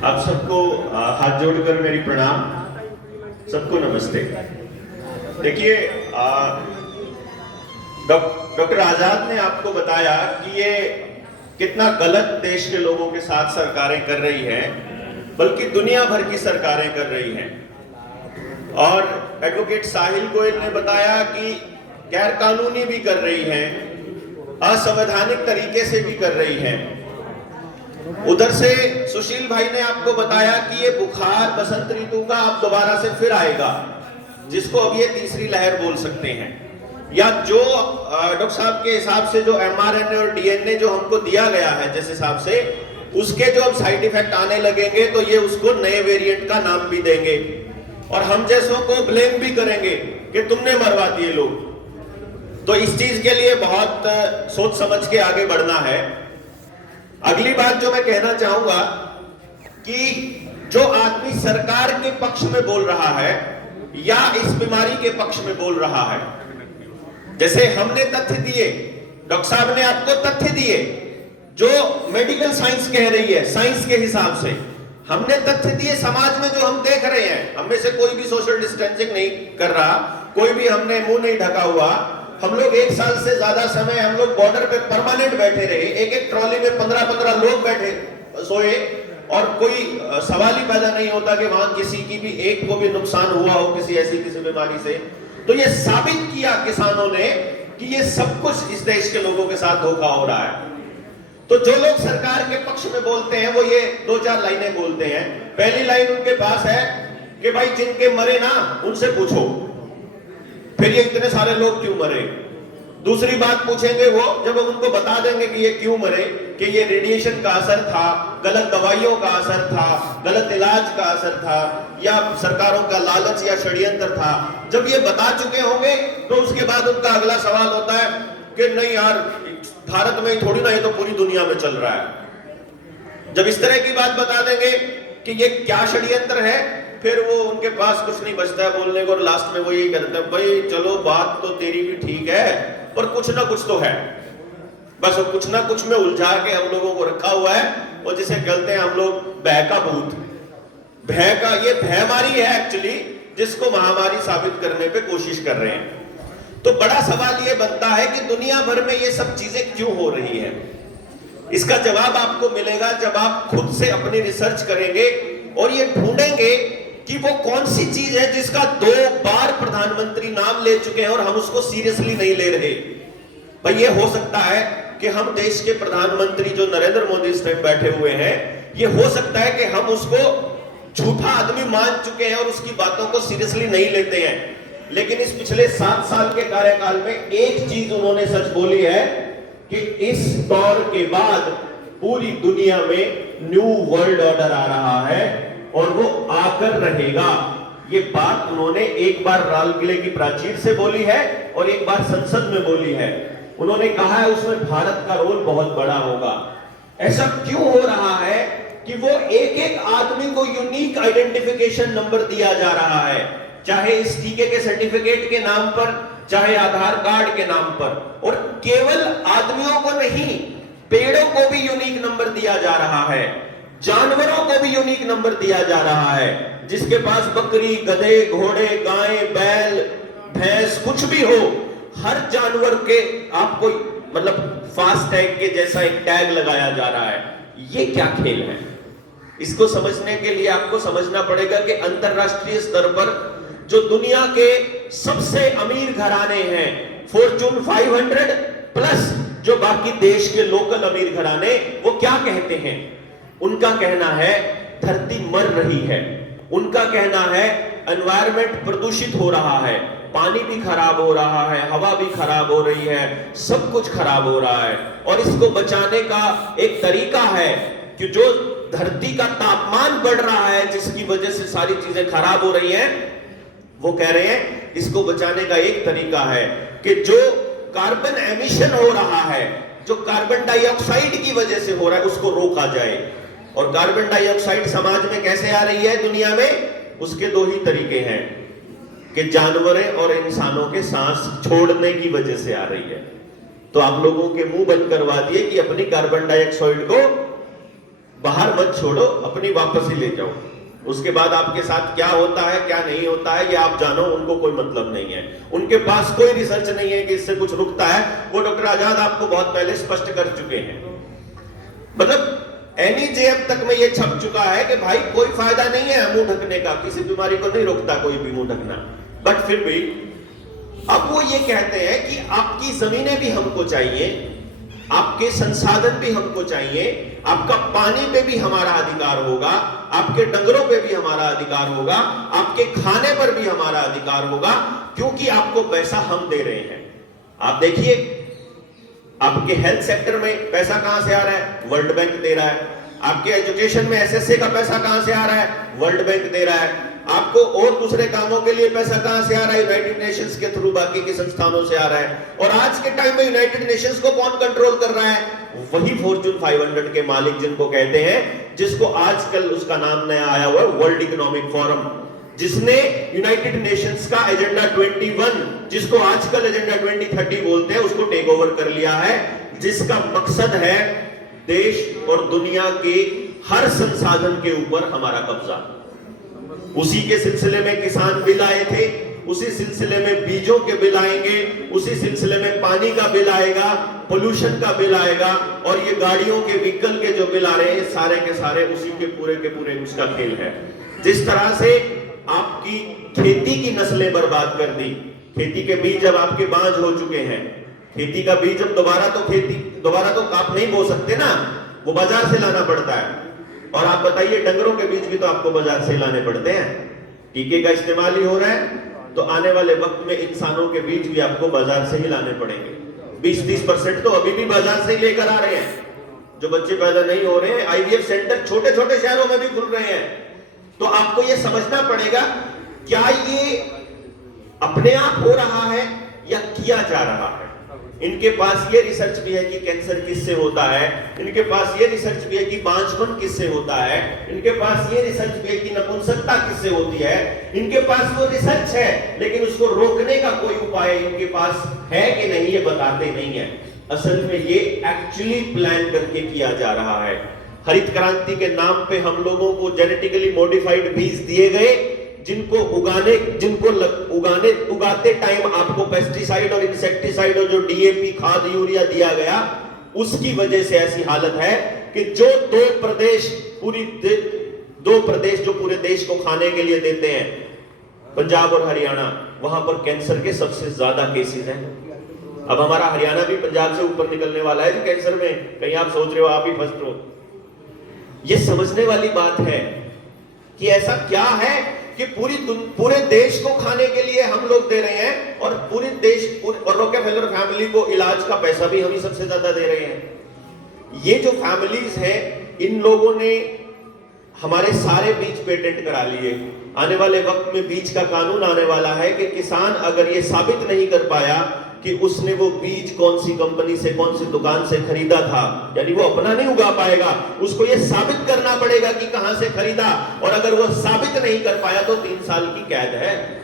आप सबको हाथ जोड़कर मेरी प्रणाम। सबको नमस्ते। देखिए, डॉक्टर आजाद ने आपको बताया कि ये कितना गलत देश के लोगों के साथ सरकारें कर रही हैं, बल्कि दुनिया भर की सरकारें कर रही हैं। और एडवोकेट साहिल गोयल ने बताया कि गैर कानूनी भी कर रही हैं, असंवैधानिक तरीके से भी कर रही हैं। उधर से सुशील भाई ने आपको बताया कि ये बुखार बसंत ऋतु का अब दोबारा से फिर आएगा, जिसको अब ये तीसरी लहर बोल सकते हैं। या जो डॉक्टर साहब के हिसाब से जो mRNA और DNA जो हमको दिया गया है जिस हिसाब से, उसके जो अब साइड इफेक्ट आने लगेंगे तो ये उसको नए वेरिएंट का नाम भी देंगे और हम जैसों को ब्लेम भी करेंगे कि तुमने मरवा दिए लोग। तो इस चीज के लिए बहुत सोच समझ के आगे बढ़ना है। अगली बात जो मैं कहना चाहूंगा कि जो आदमी सरकार के पक्ष में बोल रहा है या इस बीमारी के पक्ष में बोल रहा है, जैसे हमने तथ्य दिए, डॉक्टर साहब ने आपको तथ्य दिए जो मेडिकल साइंस कह रही है, साइंस के हिसाब से हमने तथ्य दिए। समाज में जो हम देख रहे हैं, हम में से कोई भी सोशल डिस्टेंसिंग नहीं कर रहा, कोई भी हमने मुंह नहीं ढका हुआ। हम लोग 1 साल से ज्यादा समय हम लोग बॉर्डर पे परमानेंट बैठे रहे, एक ट्रॉली में 15-15 लोग बैठे सोए और कोई सवाल ही पैदा नहीं होता कि वहां किसी की भी एक को भी नुकसान हुआ हो किसी बीमारी से। तो ये साबित किया किसानों ने कि ये सब कुछ इस देश के लोगों के साथ धोखा हो रहा है। तो जो लोग सरकार के पक्ष में बोलते हैं वो ये 2-4 लाइनें बोलते हैं। पहली लाइन उनके पास है कि भाई जिनके मरे ना उनसे पूछो फिर ये इतने सारे लोग क्यों मरे। दूसरी बात पूछेंगे वो जब हम उनको बता देंगे कि ये क्यों मरे, कि ये रेडिएशन का असर था, गलत दवाइयों का असर था, गलत इलाज का असर था, या सरकारों का लालच या षड्यंत्र था। जब ये बता चुके होंगे तो उसके बाद उनका अगला सवाल होता है कि नहीं यार, भारत में ही थोड़ी ना, ये तो पूरी दुनिया में चल रहा है। जब इस तरह की बात बता देंगे कि ये क्या षड्यंत्र है, फिर वो उनके पास कुछ नहीं बचता है बोलने को, और लास्ट में वो यही कहते हैं भाई चलो बात तो तेरी भी ठीक है पर कुछ ना कुछ तो है। बस वो कुछ ना कुछ में उलझा के हम लोगों को रखा हुआ है, और जिसे कहते हैं हम लोग भय का भूत। भय का ये भयमारी है एक्चुअली, जिसको महामारी साबित करने पे कोशिश कर रहे हैं। तो बड़ा सवाल ये बनता है कि दुनिया भर में ये सब चीजें क्यों हो रही है। इसका जवाब आपको मिलेगा जब आप खुद से अपनी रिसर्च करेंगे और ये ढूंढेंगे कि वो कौन सी चीज है जिसका 2 बार प्रधानमंत्री नाम ले चुके हैं और हम उसको सीरियसली नहीं ले रहे। भाई ये हो सकता है कि हम देश के प्रधानमंत्री जो नरेंद्र मोदी इस टाइम बैठे हुए हैं, ये हो सकता है कि हम उसको झूठा आदमी मान चुके हैं और उसकी बातों को सीरियसली नहीं लेते हैं। लेकिन इस पिछले 7 साल के कार्यकाल में एक चीज उन्होंने सच बोली है कि इस दौर के बाद पूरी दुनिया में न्यू वर्ल्ड ऑर्डर आ रहा है और वो आकर रहेगा। ये बात उन्होंने एक बार लाल किले की प्राचीर से बोली है और एक बार संसद में बोली है। उन्होंने कहा है उसमें भारत का रोल बहुत बड़ा होगा। ऐसा क्यों हो रहा है कि वो एक आदमी को यूनिक आइडेंटिफिकेशन नंबर दिया जा रहा है, चाहे इस टीके के सर्टिफिकेट के नाम पर, चाहे आधार कार्ड के नाम पर, और केवल आदमियों को नहीं, पेड़ों को भी यूनिक नंबर दिया जा रहा है, जानवरों को भी यूनिक नंबर दिया जा रहा है। जिसके पास बकरी, गधे, घोड़े, गाय, बैल, भैंस कुछ भी हो, हर जानवर के आपको मतलब फास्ट टैग के जैसा एक टैग लगाया जा रहा है। ये क्या खेल है? इसको समझने के लिए आपको समझना पड़ेगा कि अंतरराष्ट्रीय स्तर पर जो दुनिया के सबसे अमीर घराने हैं, फॉर्च्यून 500 प्लस जो बाकी देश के लोकल अमीर घराने, वो क्या कहते हैं? उनका कहना है धरती मर रही है। उनका कहना है एनवायरनमेंट प्रदूषित हो रहा है, पानी भी खराब हो रहा है, हवा भी खराब हो रही है, सब कुछ खराब हो रहा है। और इसको बचाने का एक तरीका है कि जो धरती का तापमान बढ़ रहा है, जिसकी वजह से सारी चीजें खराब हो रही हैं, वो कह रहे हैं इसको बचाने का एक तरीका है कि जो कार्बन एमिशन हो रहा है, जो कार्बन डाइऑक्साइड की वजह से हो रहा है, उसको रोका जाए। और कार्बन डाइऑक्साइड समाज में कैसे आ रही है दुनिया में? उसके 2 ही तरीके हैं कि जानवरों और इंसानों के सांस छोड़ने की वजह से आ रही है। तो आप लोगों के मुंह बंद करवा दिए कि अपनी कार्बन डाइऑक्साइड को बाहर मत छोड़ो, अपनी वापस ही ले जाओ। उसके बाद आपके साथ क्या होता है क्या नहीं होता है ये आप जानो, उनको कोई मतलब नहीं है। उनके पास कोई रिसर्च नहीं है कि इससे कुछ रुकता है। वो डॉक्टर आजाद आपको बहुत पहले स्पष्ट कर चुके हैं। मतलब NEJM तक में ये छप चुका है कि भाई कोई फायदा नहीं है मुंह ढकने का, किसी बीमारी को नहीं रोकता कोई भी मुंह ढकना। बट फिर भी अब वो ये कहते हैं कि आपकी जमीनें भी हमको चाहिए, आपके संसाधन भी हमको चाहिए, आपका पानी पे भी हमारा अधिकार होगा, आपके डंगरों पे भी हमारा अधिकार होगा, आपके खाने पर भी हमारा अधिकार होगा, क्योंकि आपको पैसा हम दे रहे हैं। आप देखिए आपके हेल्थ सेक्टर में पैसा कहां से आ रहा है, वर्ल्ड बैंक दे रहा है। आपके एजुकेशन में SSA का पैसा कहां से आ रहा है, वर्ल्ड बैंक दे रहा है। आपको और दूसरे कामों के लिए पैसा कहां से आ रहा है, यूनाइटेड नेशंस के थ्रू बाकी के संस्थानों से आ रहा है। और आज के टाइम में यूनाइटेड नेशंस को कौन कंट्रोल कर रहा है, वही फॉर्च्यून 500 के मालिक जिनको कहते हैं, जिसको आजकल उसका नाम नया आया हुआ है वर्ल्ड इकोनॉमिक फोरम, जिसने यूनाइटेड नेशंस का एजेंडा 21 जिसको आजकल एजेंडा 2030 बोलते हैं उसको टेक ओवर कर लिया है, जिसका मकसद है देश और दुनिया के हर संसाधन के ऊपर हमारा कब्जा। उसी के सिलसिले में किसान बिल आए थे, उसी सिलसिले में बीजों के बिल आएंगे, उसी सिलसिले में पानी का बिल आएगा, पोल्यूशन का बिल आएगा, और ये गाड़ियों के व्हीकल के जो बिल आ रहे हैं सारे के सारे उसी के पूरे उसका खेल है। जिस तरह से आपकी खेती की नस्लें बर्बाद कर दी, खेती के बीज अब आपके बांझ हो चुके हैं, खेती का बीज अब दोबारा तो आप नहीं बो सकते ना, वो बाजार से लाना पड़ता है। और आप बताइए डंगरों के बीज भी तो आपको बाजार से लाने पड़ते हैं, टीके का इस्तेमाल ही हो रहा है, तो आने वाले वक्त में इंसानों के बीज भी आपको बाजार से ही लाने पड़ेंगे। 20-30% तो अभी भी बाजार से ही लेकर आ रहे हैं। जो बच्चे पैदा नहीं हो रहे हैं, IVF सेंटर छोटे छोटे शहरों में भी खुल रहे हैं। तो आपको यह समझना पड़ेगा क्या ये अपने आप हो रहा है या किया जा रहा है। इनके पास ये रिसर्च भी है कि कैंसर किससे होता है, इनके पास ये रिसर्च भी है कि बांझपन किससे होता है, इनके पास ये रिसर्च भी है कि नपुंसकता किससे होती है। इनके पास वो रिसर्च है, लेकिन उसको रोकने का कोई उपाय इनके पास है कि नहीं ये बताते नहीं है। असल में ये एक्चुअली प्लान करके किया जा रहा है। हरित क्रांति के नाम पे हम लोगों को जेनेटिकली मॉडिफाइड बीज दिए गए, जिनको उगाते टाइम आपको पेस्टिसाइड और इंसेक्टिसाइड और जो DAP खाद यूरिया दिया गया, उसकी वजह से ऐसी हालत है कि जो दो प्रदेश जो पूरे देश को खाने के लिए देते हैं, पंजाब और हरियाणा, वहां पर कैंसर के सबसे ज्यादा केसेस हैं। अब हमारा हरियाणा भी पंजाब से ऊपर निकलने वाला है कैंसर में, कहीं आप सोच रहे हो आप ही फंस रहे हो। ये समझने वाली बात है कि ऐसा क्या है कि पूरे देश को खाने के लिए हम लोग दे रहे हैं, और और रॉकेफेलर फैमिली को इलाज का पैसा भी हम ही सबसे ज्यादा दे रहे हैं। ये जो फैमिलीज हैं, इन लोगों ने हमारे सारे बीज पेटेंट करा लिए। आने वाले वक्त में बीज का कानून आने वाला है कि किसान अगर ये साबित नहीं कर पाया कि उसने वो बीज कौन सी कंपनी से, कौन सी दुकान से खरीदा था, यानी वो अपना नहीं उगा पाएगा, उसको ये साबित करना पड़ेगा कि कहां से खरीदा, और अगर वो साबित नहीं कर पाया तो 3 साल की कैद है।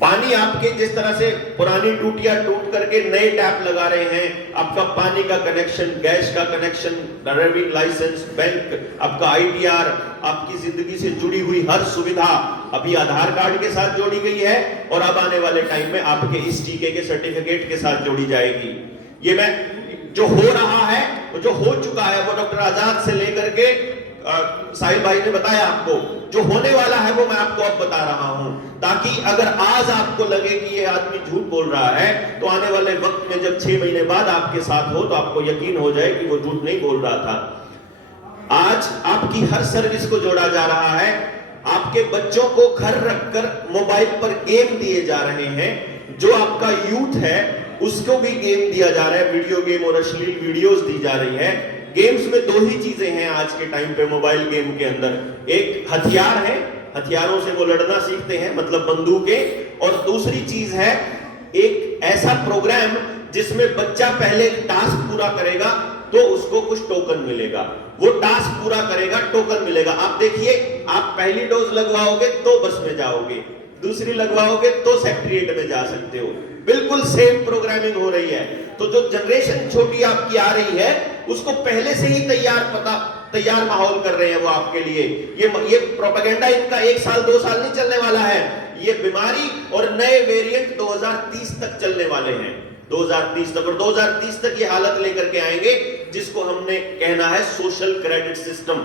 पानी आपके जिस तरह से पुरानी टूटियां टूट करके नए टैप लगा रहे हैं, आपका पानी का कनेक्शन, गैस का कनेक्शन, ड्राइविंग लाइसेंस, बैंक, आपका ITR, आपकी जिंदगी से जुड़ी हुई हर सुविधा अभी आधार कार्ड के साथ जोड़ी गई है, और अब आने वाले टाइम में आपके इस टीके के सर्टिफिकेट के साथ जोड़ी जाएगी। ये मैं जो हो रहा है, जो हो चुका है, वो डॉक्टर आजाद से लेकर के साहिल भाई ने बताया आपको, जो होने वाला है वो मैं आपको अब बता रहा हूं, ताकि अगर आज आपको लगे कि ये आदमी झूठ बोल रहा है, तो आने वाले वक्त में जब 6 महीने बाद आपके साथ हो तो आपको यकीन हो जाए कि वो झूठ नहीं बोल रहा था। आज आपकी हर सर्विस को जोड़ा जा रहा है, आपके बच्चों को घर रखकर मोबाइल पर गेम दिए जा रहे हैं, जो आपका यूथ है उसको भी गेम दिया जा रहा है, वीडियो गेम और अश्लील वीडियोस दी जा रही है। गेम्स में 2 ही चीजें हैं आज के टाइम पे मोबाइल गेम के अंदर, एक हथियार है, हथियारों से वो लड़ना सीखते हैं, मतलब बंदूकें, और दूसरी चीज है एक ऐसा प्रोग्राम जिसमें बच्चा पहले टास्क पूरा करेगा तो उसको कुछ टोकन मिलेगा, वो टास्क पूरा करेगा, टोकन मिलेगा। आप देखिए, आप पहली डोज लगवाओगे तो बस में जाओगे, दूसरी लगवाओगे तो सेक्रेटरीट में जा सकते हो, बिल्कुल सेम प्रोग्रामिंग हो रही है। तो जो जनरेशन छोटी आपकी आ रही है, उसको पहले से ही तैयार माहौल कर रहे हैं वो आपके लिए। ये प्रोपेगेंडा इनका 1 साल 2 साल नहीं चलने वाला है। ये बीमारी और नए वेरिएंट 2030 तक चलने वाले हैं, 2030 तक। और 2030 तक ये हालत लेकर के आएंगे जिसको हमने कहना है सोशल क्रेडिट सिस्टम।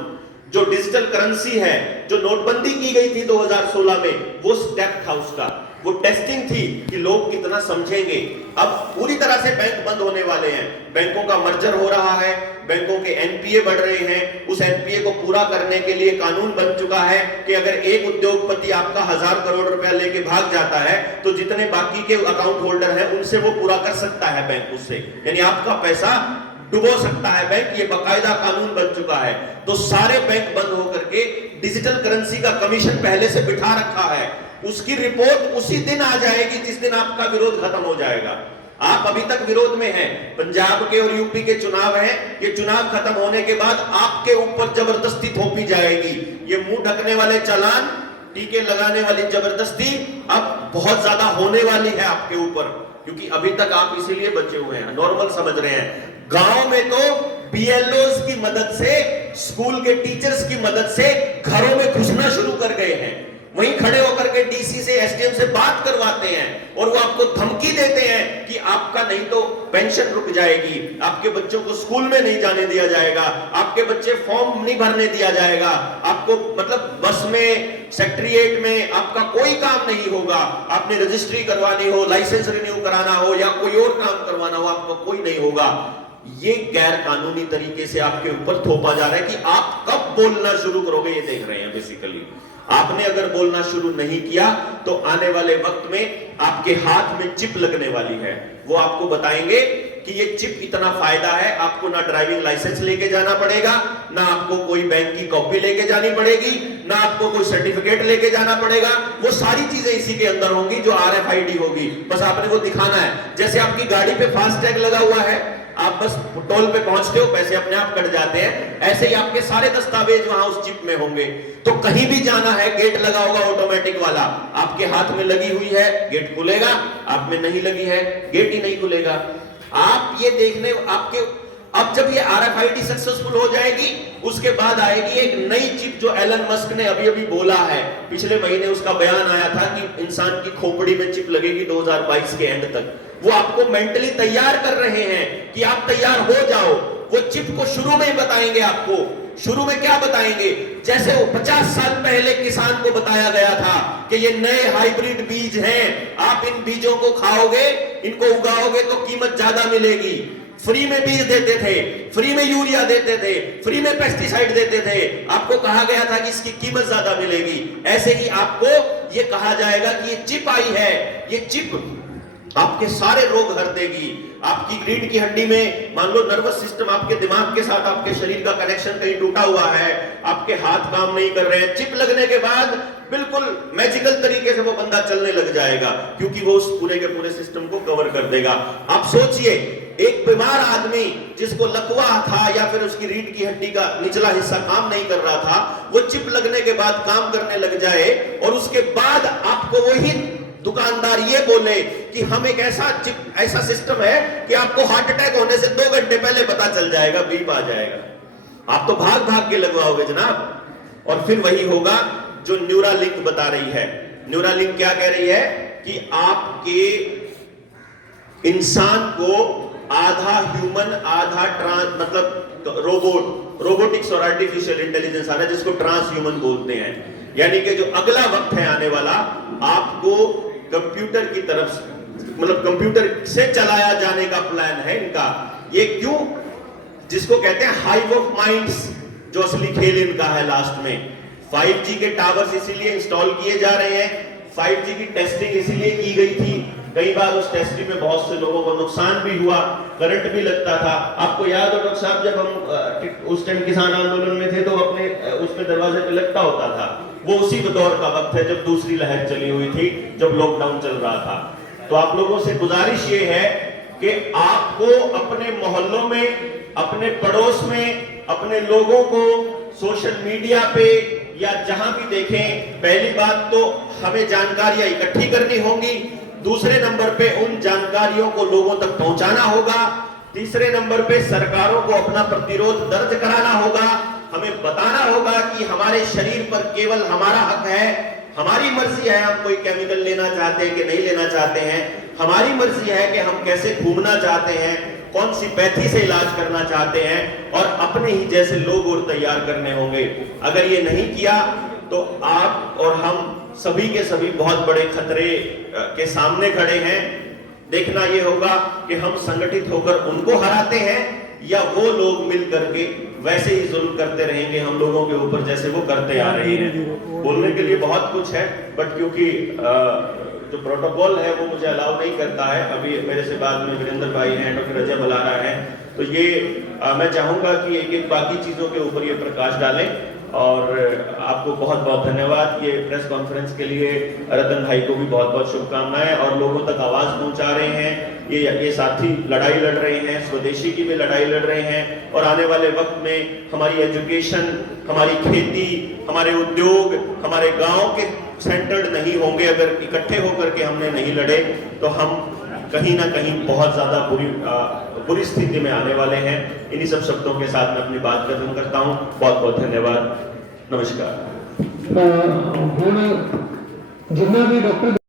जो डिजिटल करेंसी है, जो नोटबंदी की गई थी 2016 में, वो स्टेप था उसका, वो टेस्टिंग थी कि लोग कितना समझेंगे। अब पूरी तरह से बैंक बंद होने वाले हैं, बैंकों का मर्जर हो रहा है, बैंकों के एनपीए बढ़ रहे हैं। उस एनपीए को पूरा करने के लिए कानून बन चुका है कि अगर एक उद्योगपति आपका 1000 करोड़ रुपया लेके भाग जाता है तो जितने बाकी के अकाउंट होल्डर हैं उनसे वो पूरा कर सकता है बैंक उससे, यानी आपका पैसा डुबो सकता है बैंक। ये बाकायदा कानून बन चुका है। तो सारे बैंक बंद होकर के डिजिटल करेंसी का कमीशन पहले से बिठा रखा है। उसकी रिपोर्ट उसी दिन आ जाएगी जिस दिन आपका विरोध खत्म हो जाएगा। आप अभी तक विरोध में हैं, पंजाब के और यूपी के चुनाव हैं, ये चुनाव खत्म होने के बाद आपके ऊपर जबरदस्ती थोपी जाएगी। ये मुंह ढकने वाले चालान, टीके लगाने वाली जबरदस्ती अब बहुत ज्यादा होने वाली है आपके ऊपर, क्योंकि अभी तक आप इसीलिए बचे हुए हैं, नॉर्मल समझ रहे हैं। गांव में तो बीएलओस की मदद से, स्कूल के टीचर्स की मदद से घरों में घुसना शुरू कर गए हैं। वहीं खड़े होकर के डीसी से, एसडीएम से बात करवाते हैं और वो आपको धमकी देते हैं कि आपका नहीं तो पेंशन रुक जाएगी, आपके बच्चों को स्कूल में नहीं जाने दिया जाएगा, आपके बच्चे फॉर्म नहीं भरने दिया जाएगा, आपको मतलब बस में, सेक्रेटेरिएट में आपका कोई काम नहीं होगा, आपने रजिस्ट्री करवानी हो, लाइसेंस रिन्यू कराना हो या कोई और काम करवाना हो, आपका कोई नहीं होगा। ये गैर कानूनी तरीके से आपके ऊपर थोपा जा रहा है कि आप कब बोलना शुरू करोगे, ये देख रहे हैं बेसिकली। आपने अगर बोलना शुरू नहीं किया तो आने वाले वक्त में आपके हाथ में चिप लगने वाली है। वो आपको बताएंगे कि ये चिप इतना फायदा है, आपको ना ड्राइविंग लाइसेंस लेके जाना पड़ेगा, ना आपको कोई बैंक की कॉपी लेके जानी पड़ेगी, ना आपको कोई सर्टिफिकेट लेके जाना पड़ेगा। वो सारी चीजें इसी के अंदर होंगी जो RFID होगी, बस आपने वो दिखाना है। जैसे आपकी गाड़ी पे फास्टैग लगा हुआ है, आप बस टोल पे पहुंचते हो, पैसे अपने आप कट जाते हैं, ऐसे ही आपके सारे दस्तावेज वहां उस चिप में होंगे। तो कहीं भी जाना है, गेट लगा होगा ऑटोमेटिक वाला, आपके हाथ में लगी हुई है, गेट खुलेगा, आप में नहीं लगी है, गेट ही नहीं खुलेगा। आप ये देखने आपके, अब जब ये RFID सक्सेसफुल हो जाएगी, उसके बाद आएगी एक नई चिप जो एलन मस्क ने अभी अभी बोला है। पिछले महीने उसका बयान आया था कि इंसान की खोपड़ी में चिप लगेगी 2022 के एंड तक। वो आपको मेंटली तैयार कर रहे हैं कि आप तैयार हो जाओ। वो चिप को शुरू में ही बताएंगे आपको। शुरू में क्या बताएंगे? जैसे वो 50 साल पहले किसान को बताया गया था कि ये नए हाइब्रिड बीज हैं, आप इन बीजों को खाओगे, इनको उगाओगे तो कीमत ज्यादा मिलेगी। फ्री में बीज देते थे, फ्री में यूरिया देते थे, फ्री में पेस्टिसाइड देते थे, आपको कहा गया था कि इसकी कीमत ज्यादा मिलेगी। ऐसे ही आपको ये कहा जाएगा कि ये चिप आई है, ये चिप आपके सारे रोग हर देगी। आपकी रीढ़ की हड्डी में मान लो नर्वस सिस्टम, आपके दिमाग के साथ आपके शरीर का कनेक्शन कहीं टूटा हुआ है, आपके हाथ काम नहीं कर रहे हैं, चिप लगने के बाद बिल्कुल मैजिकल तरीके से वो बंदा चलने लग जाएगा, क्योंकि वो उस पूरे के पूरे सिस्टम को कवर कर देगा। आप सोचिए, एक बीमार आदमी जिसको लकवा था या फिर उसकी रीढ़ की हड्डी का निचला हिस्सा काम नहीं कर रहा था, वो चिप लगने के बाद काम करने लग जाए और उसके बाद आपको वही दुकानदार ये बोले कि हम एक ऐसा सिस्टम है कि आपको हार्ट अटैक होने से 2 घंटे पहले पता चल जाएगा, बीप आ जाएगा। आप तो भाग भाग के लगवाओगे जनाब। और फिर वही होगा जो न्यूरालिंक बता रही है। न्यूरालिंक क्या कह रही है कि आपके इंसान को आधा ह्यूमन आधा ट्रांस, मतलब रोबोटिक्स और आर्टिफिशियल इंटेलिजेंस आ रहा है, जिसको ट्रांस ह्यूमन बोलते हैं। यानी कि जो अगला वक्त है आने वाला, आपको कंप्यूटर की तरफ, मतलब कंप्यूटर से चलाया जाने का प्लान है इनका। ये क्यों? जिसको कहते हैं हाइव ऑफ माइंड्स, जो असली खेल इनका है लास्ट में। 5G के टावर्स इसीलिए इंस्टॉल किए जा रहे हैं, 5G की टेस्टिंग इसीलिए की गई थी। कई बार उस टेस्टिंग में बहुत से लोगों को नुकसान भी हुआ, करंट भी लगता था। आपको याद हो डॉक्टर साहब, जब हम उस टाइम किसान आंदोलन में थे तो अपने उसमें दरवाजे पे लगता होता था। वो उसी दौर का वक्त है जब दूसरी लहर चली हुई थी, जब लॉकडाउन चल रहा था। तो आप लोगों से गुजारिश ये है कि आपको अपने मोहल्लों में, अपने पड़ोस में, अपने लोगों को सोशल मीडिया पे या जहां भी देखें, पहली बात तो हमें जानकारियां इकट्ठी करनी होंगी। दूसरे नंबर पे उन जानकारियों को लोगों तक पहुंचाना होगा। तीसरे नंबर पे सरकारों को अपना प्रतिरोध दर्ज कराना होगा। हमें बताना होगा कि हमारे शरीर पर केवल हमारा हक है, हमारी मर्जी है हम कोई केमिकल लेना चाहते हैं कि नहीं लेना चाहते हैं, हमारी मर्जी है कि हम कैसे घूमना चाहते हैं, कौन सी पैथी से इलाज करना चाहते हैं, और अपने ही जैसे लोग और तैयार करने होंगे। अगर ये नहीं किया तो आप और हम सभी के सभी बहुत बड़े खतरे के सामने खड़े हैं। देखना ये होगा कि हम संगठित होकर उनको हराते हैं या वो लोग मिल करके वैसे ही जुल्म करते रहेंगे हम लोगों के ऊपर जैसे वो करते आ रहे हैं। बोलने के लिए बहुत कुछ है, बट क्योंकि जो प्रोटोकॉल है वो मुझे अलाउ नहीं करता है। अभी मेरे से बाद में वीरेंद्र भाई हैं, डॉक्टर अजय बलारा है, तो ये मैं चाहूंगा कि एक एक बाकी चीजों के ऊपर ये प्रकाश डालें। और आपको बहुत बहुत धन्यवाद। ये प्रेस कॉन्फ्रेंस के लिए रतन भाई को भी बहुत बहुत शुभकामनाएं, और लोगों तक आवाज पहुंचा रहे हैं। ये साथी लड़ाई लड़ रहे हैं, स्वदेशी की भी लड़ाई लड़ रहे हैं, और आने वाले वक्त में हमारी एजुकेशन, हमारी खेती, हमारे उद्योग, हमारे गांव के सेंटर्ड नहीं होंगे। अगर इकट्ठे होकर के हमने नहीं लड़े तो हम कहीं ना कहीं बहुत ज्यादा बुरी स्थिति में आने वाले हैं। इन्हीं सब शब्दों के साथ मैं अपनी बात खत्म करता हूं। बहुत बहुत धन्यवाद। नमस्कार। ਹੁਣ ਜਿੰਨਾ ਵੀ ਡਾਕਟਰ